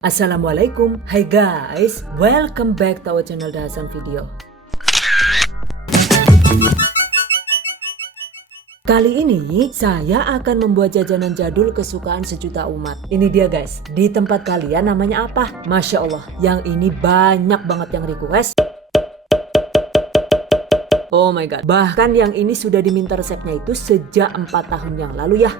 Assalamualaikum, hai guys, welcome back to our channel Dahasan Video. Kali ini saya akan membuat jajanan jadul kesukaan sejuta umat. Ini dia guys, di tempat kalian namanya apa? Masya Allah, yang ini banyak banget yang request. Oh my god, bahkan yang ini sudah diminta resepnya itu sejak 4 tahun yang lalu ya.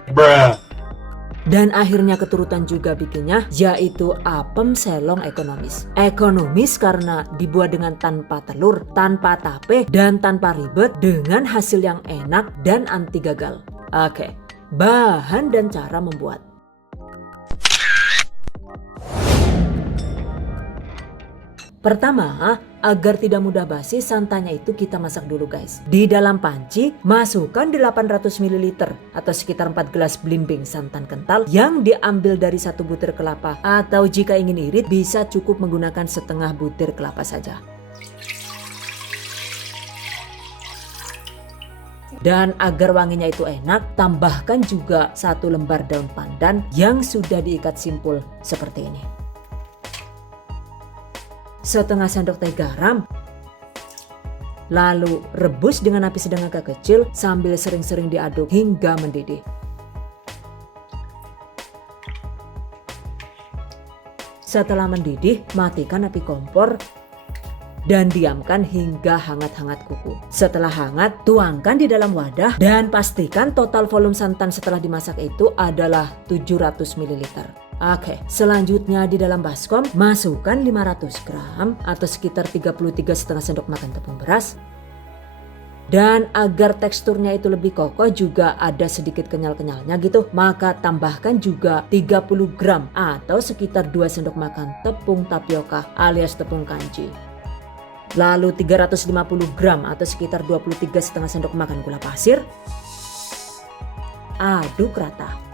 Dan akhirnya keturutan juga bikinnya, yaitu apem selong ekonomis. Ekonomis karena dibuat dengan tanpa telur, tanpa tape, dan tanpa ribet, dengan hasil yang enak dan anti gagal. Oke, bahan dan cara membuat. Pertama, agar tidak mudah basi, santannya itu kita masak dulu guys. Di dalam panci, masukkan 800 ml atau sekitar 4 gelas blimbing santan kental yang diambil dari 1 butir kelapa. Atau jika ingin irit, bisa cukup menggunakan setengah butir kelapa saja. Dan agar wanginya itu enak, tambahkan juga 1 lembar daun pandan yang sudah diikat simpul seperti ini. Setengah sendok teh garam, lalu rebus dengan api sedang agak kecil sambil sering-sering diaduk hingga mendidih. Setelah mendidih, matikan api kompor dan diamkan hingga hangat-hangat kuku. Setelah hangat, tuangkan di dalam wadah dan pastikan total volume santan setelah dimasak itu adalah 700 ml. Oke, selanjutnya di dalam baskom masukkan 500 gram atau sekitar 33,5 sendok makan tepung beras. Dan agar teksturnya itu lebih kokoh juga ada sedikit kenyal-kenyalnya gitu, maka tambahkan juga 30 gram atau sekitar 2 sendok makan tepung tapioka alias tepung kanji. Lalu 350 gram atau sekitar 23,5 sendok makan gula pasir. Aduk rata.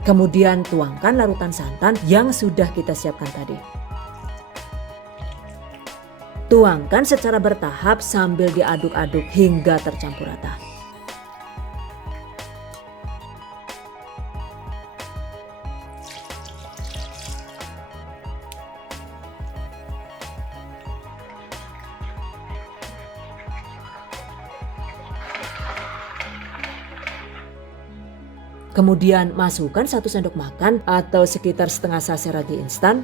Kemudian tuangkan larutan santan yang sudah kita siapkan tadi. Tuangkan secara bertahap sambil diaduk-aduk hingga tercampur rata. Kemudian masukkan 1 sendok makan atau sekitar setengah sachet ragi instan.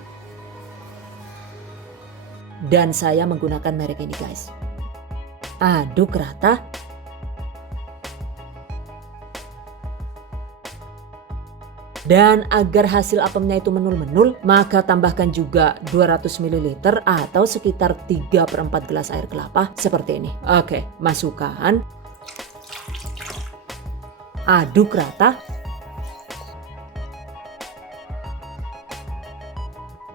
Dan saya menggunakan merek ini guys. Aduk rata. Dan agar hasil apemnya itu menul-menul, maka tambahkan juga 200 ml atau sekitar 3/4 gelas air kelapa seperti ini. Oke, masukkan. Aduk rata.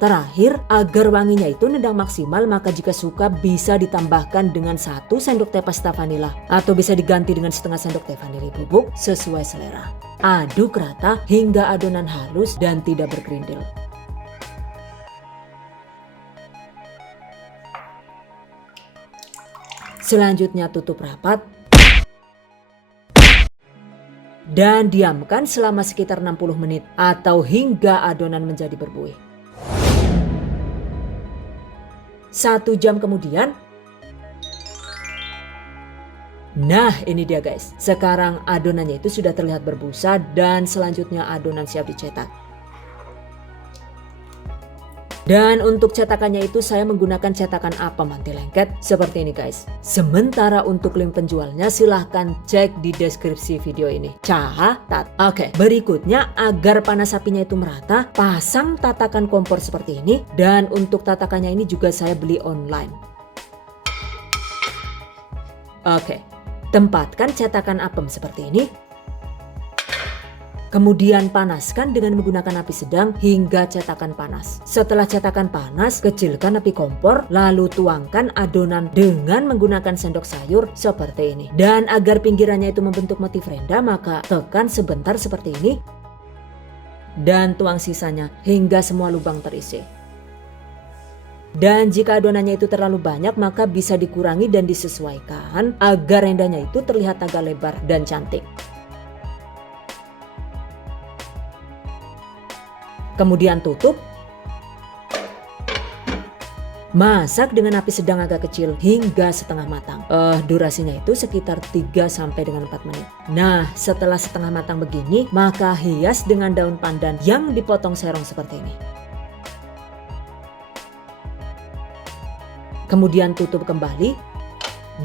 Terakhir, agar wanginya itu nendang maksimal, maka jika suka bisa ditambahkan dengan 1 sendok teh pasta vanila atau bisa diganti dengan setengah sendok teh vanili bubuk sesuai selera. Aduk rata hingga adonan halus dan tidak bergerindil. Selanjutnya tutup rapat dan diamkan selama sekitar 60 menit atau hingga adonan menjadi berbuih. 1 jam kemudian, nah ini dia guys, sekarang adonannya itu sudah terlihat berbusa dan selanjutnya adonan siap dicetak. Dan untuk cetakannya itu saya menggunakan cetakan apem anti lengket seperti ini guys. Sementara untuk link penjualnya silahkan cek di deskripsi video ini. Catat. Oke, berikutnya agar panas apinya itu merata, pasang tatakan kompor seperti ini. Dan untuk tatakannya ini juga saya beli online. Oke, tempatkan cetakan apem seperti ini. Kemudian panaskan dengan menggunakan api sedang hingga cetakan panas. Setelah cetakan panas, kecilkan api kompor, lalu tuangkan adonan dengan menggunakan sendok sayur seperti ini. Dan agar pinggirannya itu membentuk motif renda, maka tekan sebentar seperti ini. Dan tuang sisanya hingga semua lubang terisi. Dan jika adonannya itu terlalu banyak, maka bisa dikurangi dan disesuaikan agar rendanya itu terlihat agak lebar dan cantik. Kemudian tutup. Masak dengan api sedang agak kecil hingga setengah matang. Durasinya itu sekitar 3 sampai dengan 4 menit. Nah, setelah setengah matang begini, maka hias dengan daun pandan yang dipotong serong seperti ini. Kemudian tutup kembali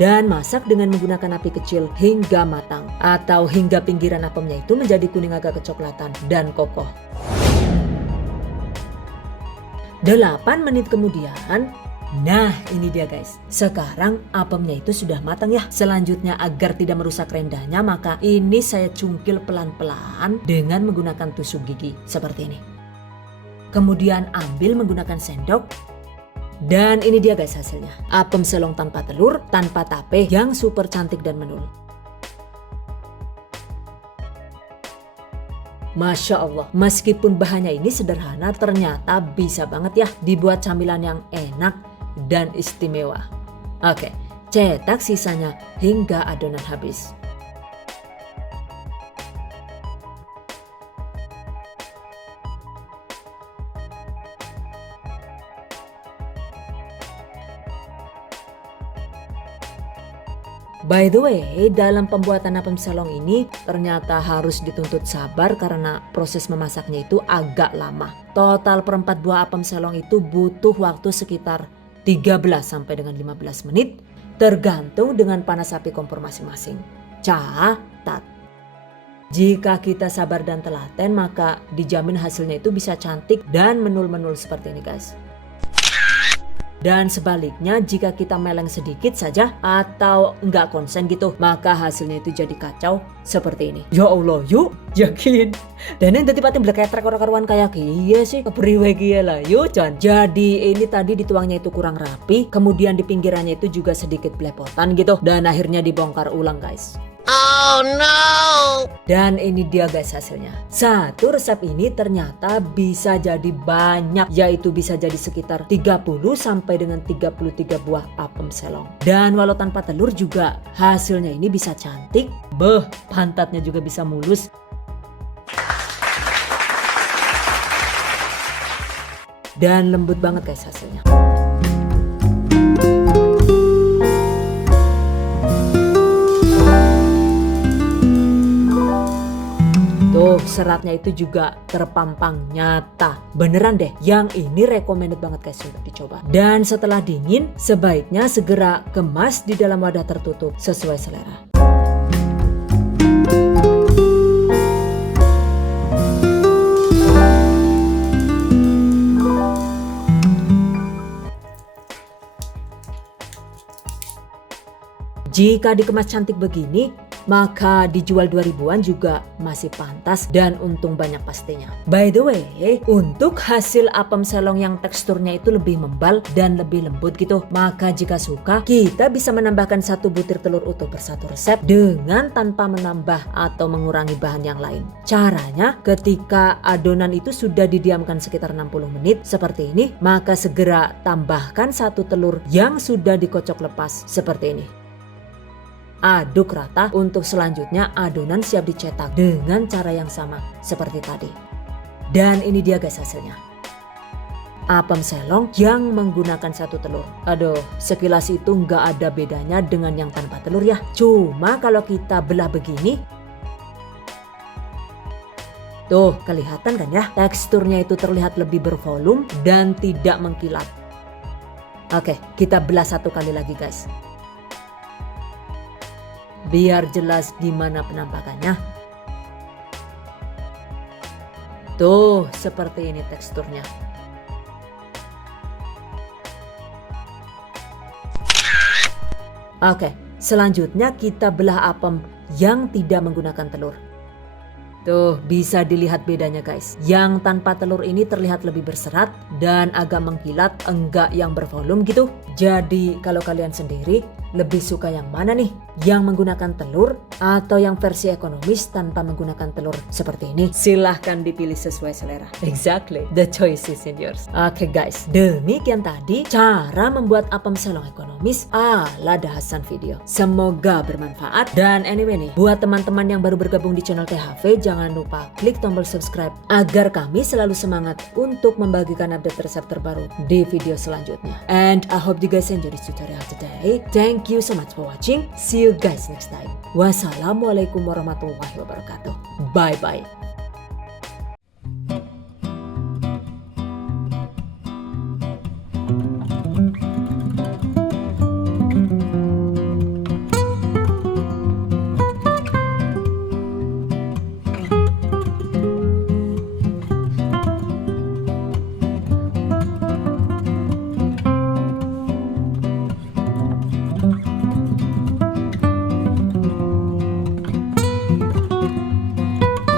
dan masak dengan menggunakan api kecil hingga matang atau hingga pinggiran apemnya itu menjadi kuning agak kecoklatan dan kokoh. 8 menit kemudian, nah ini dia guys. Sekarang apemnya itu sudah matang ya. Selanjutnya agar tidak merusak rendahnya, maka ini saya cungkil pelan-pelan dengan menggunakan tusuk gigi seperti ini. Kemudian ambil menggunakan sendok. Dan ini dia guys hasilnya. Apem selong tanpa telur, tanpa tape yang super cantik dan menul. Masya Allah, meskipun bahannya ini sederhana, ternyata bisa banget ya dibuat camilan yang enak dan istimewa. Oke, cetak sisanya hingga adonan habis. By the way, dalam pembuatan apem selong ini ternyata harus dituntut sabar karena proses memasaknya itu agak lama. Total per 4 buah apem selong itu butuh waktu sekitar 13 sampai dengan 15 menit tergantung dengan panas api kompor masing-masing. Catat, jika kita sabar dan telaten maka dijamin hasilnya itu bisa cantik dan menul-menul seperti ini guys. Dan sebaliknya jika kita meleng sedikit saja atau enggak konsen gitu, maka hasilnya itu jadi kacau seperti ini. Ya Allah, yuk yakin. Dan ini tadi patin black kayak karuan kayak iya sih kepriwe kia lah. Yuk John. Jadi ini tadi dituangnya itu kurang rapi, kemudian di pinggirannya itu juga sedikit belepotan gitu, dan akhirnya dibongkar ulang guys. Oh no. Dan ini dia guys hasilnya. Satu resep ini ternyata bisa jadi banyak, yaitu bisa jadi sekitar 30 sampai dengan 33 buah apem selong. Dan walau tanpa telur juga hasilnya ini bisa cantik. Pantatnya juga bisa mulus. Dan lembut banget guys hasilnya. Tuh, seratnya itu juga terpampang nyata. Beneran deh, yang ini recommended banget guys untuk dicoba. Dan setelah dingin, sebaiknya segera kemas di dalam wadah tertutup sesuai selera. Jika dikemas cantik begini, maka dijual 2000-an juga masih pantas dan untung banyak pastinya. By the way, untuk hasil apem selong yang teksturnya itu lebih membal dan lebih lembut gitu, maka jika suka kita bisa menambahkan 1 butir telur utuh per satu resep dengan tanpa menambah atau mengurangi bahan yang lain. Caranya ketika adonan itu sudah didiamkan sekitar 60 menit seperti ini, maka segera tambahkan 1 telur yang sudah dikocok lepas seperti ini. Aduk rata. Untuk selanjutnya adonan siap dicetak dengan cara yang sama seperti tadi. Dan ini dia guys hasilnya. Apem selong yang menggunakan 1 telur. Aduh, sekilas itu nggak ada bedanya dengan yang tanpa telur ya. Cuma kalau kita belah begini, tuh kelihatan kan ya, teksturnya itu terlihat lebih bervolume dan tidak mengkilap. Oke, kita belah 1 kali lagi guys, biar jelas gimana penampakannya. Tuh, seperti ini teksturnya. Oke, selanjutnya kita belah apem yang tidak menggunakan telur. Tuh, bisa dilihat bedanya guys. Yang tanpa telur ini terlihat lebih berserat dan agak mengkilat, enggak yang bervolume gitu. Jadi kalau kalian sendiri lebih suka yang mana nih? yang menggunakan telur atau yang versi ekonomis tanpa menggunakan telur seperti ini? Silahkan dipilih sesuai selera. Exactly, the choice is in yours. Oke guys, demikian tadi cara membuat apem selong ekonomis ala Dahasan Video. Semoga bermanfaat. Dan anyway nih, buat teman-teman yang baru bergabung di channel THV, jangan lupa klik tombol subscribe agar kami selalu semangat untuk membagikan update resep terbaru di video selanjutnya. And I hope you guys enjoy this tutorial today. Thank you so much for watching. See you guys next time. Wassalamualaikum warahmatullahi wabarakatuh. Bye bye.